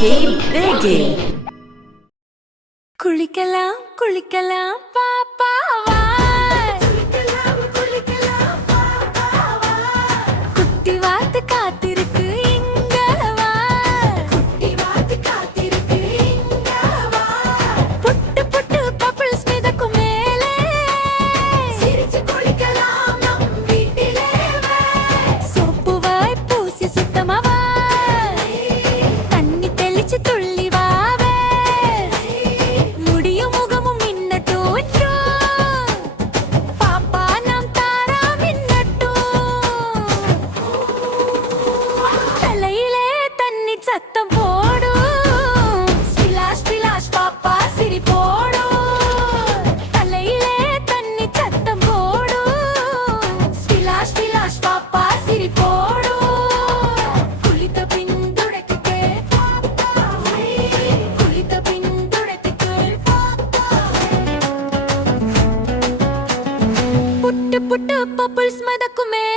Monkeybiggi. குளிக்கலாம் குளிக்கலாம் பாப்பா வா, குட்டி வாத்து காத்திருக்கு இங்க வா, புட்டு புட்டு பபிள்ஸ் மிதக்கும் மேலே, சோப்பு வாய் பூசி சுத்தமா வா, தண்ணி தெளிச்சு துள்ளி வாவே, முடியும் முகமும் மின்னட்டும், பாப்பா நாம் தாரா மின்னட்டும், தலையிலே தண்ணி சத்தம் போடும், ஸ்பிலாஷ் ஸ்பிலாஷ் பாப்பா சிரி போடும், தலையிலே தண்ணி சத்தம் போடும், ஸ்பிலாஷ் ஸ்பிலாஷ் பாப்பா சிரி போடும், குளித்த பின் துடைத்துக்கே குளித்த பின் துடைத்துக்கே, புட்டு புட்டு பபிள்ஸ் மதக்குமே,